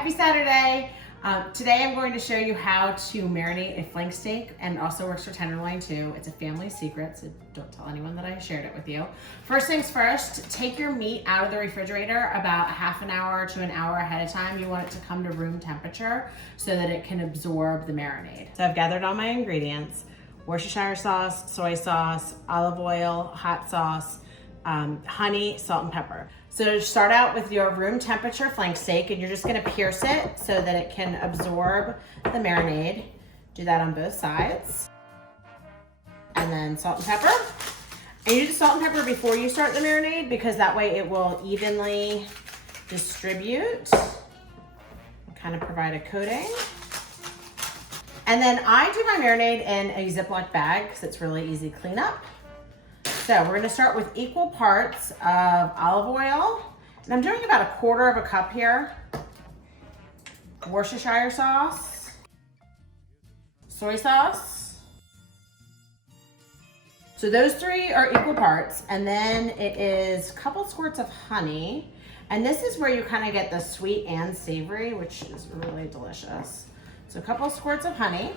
Happy Saturday. Today I'm going to show you how to marinate a flank steak and also Worcestershire tenderloin too. It's a family secret, so don't tell anyone that I shared it with you. First things first, take your meat out of the refrigerator about a half an hour to an hour ahead of time. You want it to come to room temperature so that it can absorb the marinade. So I've gathered all my ingredients: Worcestershire sauce, soy sauce, olive oil, hot sauce, honey, salt, and pepper. So start out with your room temperature flank steak, and you're just gonna pierce it so that it can absorb the marinade. Do that on both sides. And then salt and pepper. And you do the salt and pepper before you start the marinade because that way it will evenly distribute and kind of provide a coating. And then I do my marinade in a Ziploc bag because it's really easy cleanup. So we're gonna start with equal parts of olive oil. And I'm doing about 1/4 cup here. Worcestershire sauce, soy sauce. So those three are equal parts. And then it is a couple squirts of honey. And this is where you kind of get the sweet and savory, which is really delicious. So a couple squirts of honey.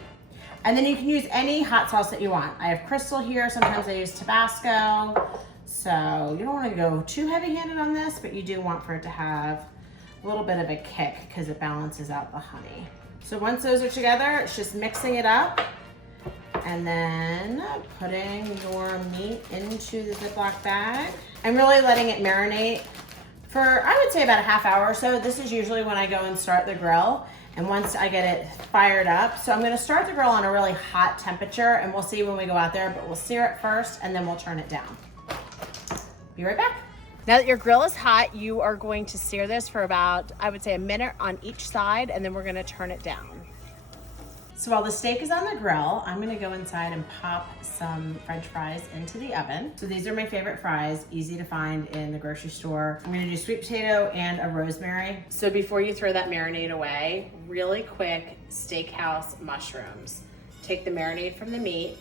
And then you can use any hot sauce that you want. I have Crystal here, sometimes I use Tabasco. So you don't wanna go too heavy-handed on this, but you do want for it to have a little bit of a kick because it balances out the honey. So once those are together, it's just mixing it up and then putting your meat into the Ziploc bag and really letting it marinate for, I would say, about a half hour or so. This is usually when I go and start the grill. And once I get it fired up, so I'm gonna start the grill on a really hot temperature, and we'll see when we go out there, but we'll sear it first and then we'll turn it down. Be right back. Now that your grill is hot, you are going to sear this for about, I would say, a minute on each side, and then we're gonna turn it down. So while the steak is on the grill, I'm gonna go inside and pop some French fries into the oven. So these are my favorite fries, easy to find in the grocery store. I'm gonna do sweet potato and a rosemary. So before you throw that marinade away, really quick, steakhouse mushrooms. Take the marinade from the meat,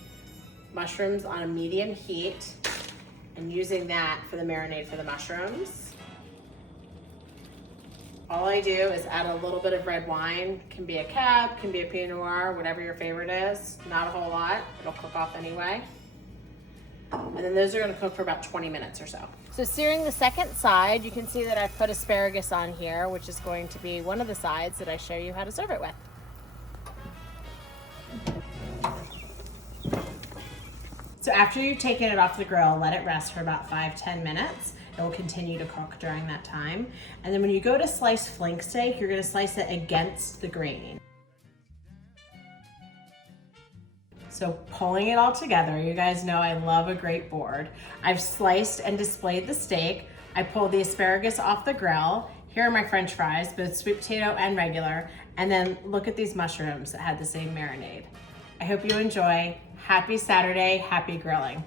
mushrooms on a medium heat, and using that for the marinade for the mushrooms. All I do is add a little bit of red wine. Can be a Cab, can be a Pinot Noir, whatever your favorite is. Not a whole lot, it'll cook off anyway. And then those are gonna cook for about 20 minutes or so. So searing the second side, you can see that I've put asparagus on here, which is going to be one of the sides that I show you how to serve it with. So after you've taken it off the grill, let it rest for about 5-10 minutes. It will continue to cook during that time. And then when you go to slice flank steak, you're gonna slice it against the grain. So pulling it all together, you guys know I love a great board. I've sliced and displayed the steak. I pulled the asparagus off the grill. Here are my French fries, both sweet potato and regular. And then look at these mushrooms that had the same marinade. I hope you enjoy. Happy Saturday, happy grilling.